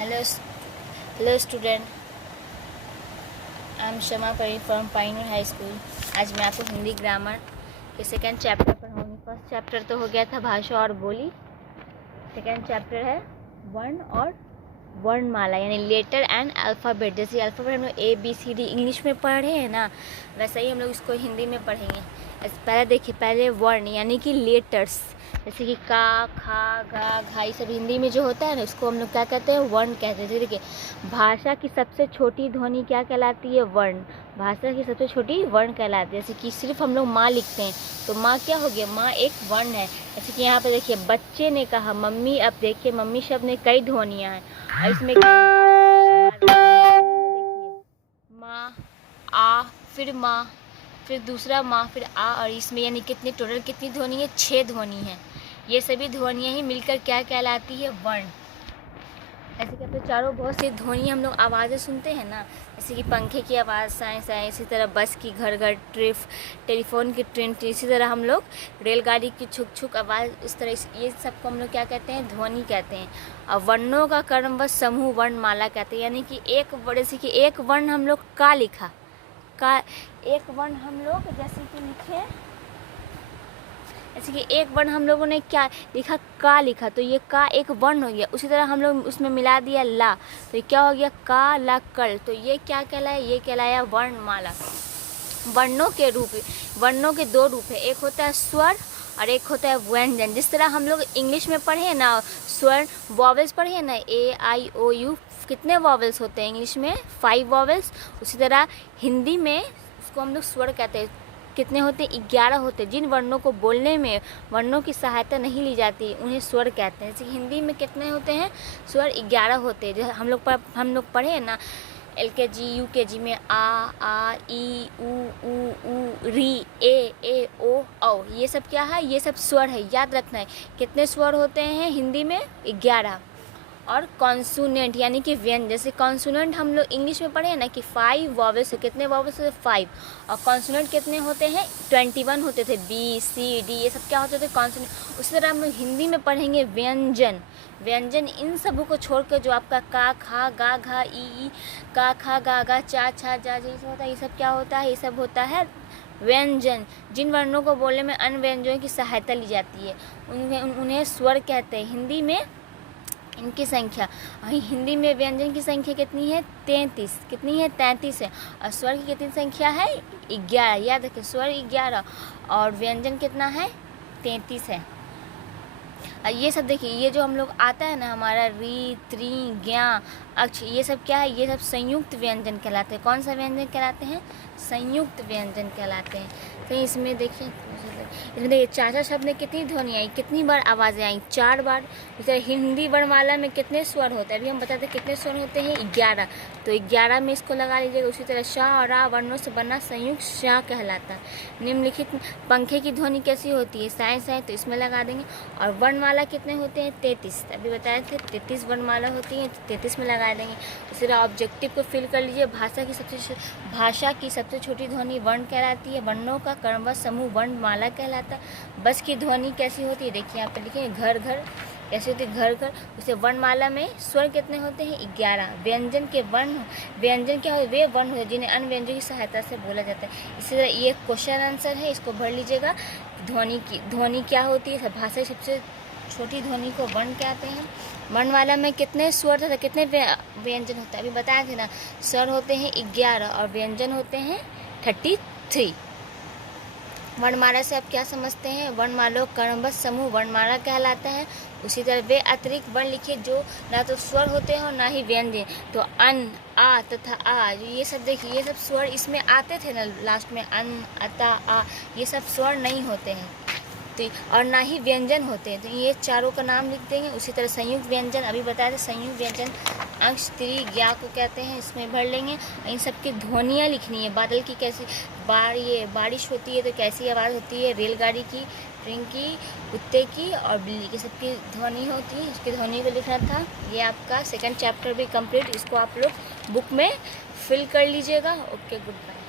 Hello, hello student. I'm Shama Pari from Pioneer High School. आज मैं आपको Hindi grammar के सेकेंड चैप्टर पढ़ाऊँगी। फर्स्ट चैप्टर तो हो गया था भाषा और बोली। सेकेंड चैप्टर है वर्ण और वर्णमाला यानी लेटर एंड अल्फ़ाबेट। जैसे अल्फ़ाबेट हम लोग ABCD इंग्लिश में पढ़े हैं ना, वैसा ही हम लोग इसको हिंदी में पढ़ेंगे। पहले देखिए, पहले वर्ण यानी कि लेटर्स, जैसे कि का, खा, गा, घा, ये सब हिंदी में जो होता है ना, उसको हम लोग क्या कहते हैं, वर्ण कहते हैं। जैसे देखिए, भाषा की सबसे छोटी ध्वनि क्या कहलाती है, वर्ण। भाषा की सबसे छोटी वर्ण कहलाती है। जैसे कि सिर्फ हम लोग माँ लिखते हैं तो माँ क्या हो गया, माँ एक वर्ण है। जैसे कि यहाँ पे देखिए, बच्चे ने कहा मम्मी। अब देखिए, मम्मी शब्द में कई ध्वनियाँ हैं और इसमें देखिए माँ, आ, फिर माँ, फिर दूसरा माँ, फिर आ, और इसमें यानी कितनी टोटल कितनी ध्वनि है, 6 ध्वनि है। ये सभी ध्वनियाँ ही मिलकर क्या कहलाती है, वर्ण। ऐसे कि अपने चारों बहुत सी ध्वनि हम लोग आवाज़ें सुनते हैं ना, जैसे कि पंखे की आवाज़, साए साए, इसी तरह बस की घर घर ट्रिप, टेलीफोन की ट्रेन, इसी तरह हम लोग रेलगाड़ी की छुक छुक आवाज़, इस तरह ये सबको हम लोग क्या कहते हैं, ध्वनि कहते हैं। और वर्णों का क्रमबद्ध समूह वर्णमाला कहते हैं। यानी कि जैसे कि एक वर्ण हम लोग का लिखा, का एक वर्ण हम लोग जैसे कि लिखे, जैसे कि एक वर्ण हम लोगों ने क्या लिखा, का लिखा, तो ये का एक वर्ण हो गया। उसी तरह हम लोग उसमें मिला दिया ला, तो ये क्या हो गया, का ला कल, तो ये क्या कहलाया, ये कहलाया वर्णमाला। वर्णों के 2 रूप है, एक होता है स्वर और एक होता है व्यंजन। जिस तरह हम लोग इंग्लिश में पढ़े हैं ना, स्वर वॉवेल्स पढ़े हैं ना, AIOU, कितने वॉवेल्स होते हैं इंग्लिश में, 5 वॉवेल्स। उसी तरह हिंदी में उसको हम लोग स्वर कहते हैं। कितने होते हैं, 11 होते हैं। जिन वर्णों को बोलने में वर्णों की सहायता नहीं ली जाती उन्हें स्वर कहते हैं। जैसे हिंदी में कितने होते हैं, स्वर 11 होते हैं। जो हम लोग पढ़े हैं ना, LKG UKG में आ ई ऊ री ए ओ औ, ये सब क्या है, ये सब स्वर है, याद रखना है। कितने स्वर होते हैं हिंदी में, 11। और कॉन्सोनेंट यानी कि व्यंजन, जैसे कॉन्सोनेंट हम लोग इंग्लिश में पढ़े हैं ना कि 5 वॉवेल्स, कितने वॉवेल्स होते, 5। और कॉन्सोनेंट कितने होते हैं, 21 होते थे, BCD, ये सब क्या होते थे, कॉन्सोनेंट। उसी तरह हम लोग हिंदी में पढ़ेंगे व्यंजन। व्यंजन इन सबों को छोड़कर जो आपका का, खा, गा, घा, ई, का, खा, गा, गा, चा, छा, जा, ये सब होता है, ये सब क्या होता है, ये सब होता है व्यंजन। जिन वर्णों को बोलने में अन्य व्यंजनों की सहायता ली जाती है उन्हें स्वर कहते हैं। हिंदी में इनकी संख्या, हिंदी में व्यंजन की संख्या कितनी है, 33। कितनी है, 33 है। और स्वर की कितनी संख्या है, 11। याद रखें, स्वर 11 और व्यंजन कितना है, 33 है। ये सब देखिए, ये जो हम लोग आता है ना हमारा री, त्री, ज्ञा, अक्ष, ये सब क्या है, ये सब संयुक्त व्यंजन कहलाते हैं। कौन सा व्यंजन कहलाते हैं, संयुक्त व्यंजन कहलाते हैं। तो इसमें देखिए चाचा शब्द में कितनी ध्वनि आई, कितनी बार आवाज़ें आई, 4 बार। जैसे हिंदी वर्णमाला में कितने स्वर होते हैं, अभी हम बताते हैं कितने स्वर होते हैं, 11। तो 11 में इसको लगा लीजिएगा। उसी तरह शाह और रा वर्णों से बना संयुक्त शाह कहलाता है। निम्नलिखित पंखे की ध्वनि कैसी होती है, साए साए, तो इसमें लगा देंगे। और वर्णमाला कितने होते हैं, 33। अभी बताए थे 33 वर्णमाला होती है, 33 में लगा देंगे। इसी तरह ऑब्जेक्टिव को फिल कर लीजिए। भाषा की सबसे छोटी ध्वनि वर्ण कहलाती है। वर्णों का क्रमबद्ध समूह वर्णमाला कहलाता है। बस की ध्वनि कैसी होती है, देखिए यहाँ पे लिखे घर घर, कैसे होती है, घर घर। उसे वर्णमाला में स्वर कितने होते हैं, 11। व्यंजन क्या होते, वे वर्ण होते जिन्हें अन्य व्यंजनों की सहायता से बोला जाता है। इसी तरह ये क्वेश्चन आंसर है, इसको भर लीजिएगा। ध्वनि क्या होती है, भाषा की सबसे छोटी ध्वनि को वर्ण कहते हैं। वर्णमाला में कितने स्वर तथा कितने व्यंजन होते हैं, अभी बताए थे ना, स्वर होते हैं 11 और व्यंजन होते हैं 33। वर्णमाला से आप क्या समझते हैं, वर्णमाला क्रमबद्ध समूह वर्णमाला कहलाता है। उसी तरह वे अतिरिक्त वर्ण लिखिए जो ना तो स्वर होते हैं और ना ही व्यंजन। तो अन, आ तथा आ, ये सब देखिए, ये सब स्वर इसमें आते थे ना लास्ट में, अन, अता, आ, ये सब स्वर नहीं होते हैं और ना ही व्यंजन होते हैं। तो ये चारों का नाम लिख देंगे। उसी तरह संयुक्त व्यंजन, अभी बताया था संयुक्त व्यंजन अंश, त्री, ज्ञा को कहते हैं, इसमें भर लेंगे। इन सब की ध्वनियाँ लिखनी है। बादल की कैसी बारिश होती है तो कैसी आवाज़ होती है, रेलगाड़ी की, ट्रेन की, कुत्ते की और बिल्ली की, सबकी ध्वनि होती है। इसकी ध्वनि को लिखना था। ये आपका सेकंड चैप्टर भी कंप्लीट, इसको आप लोग बुक में फिल कर लीजिएगा। Okay, good bye.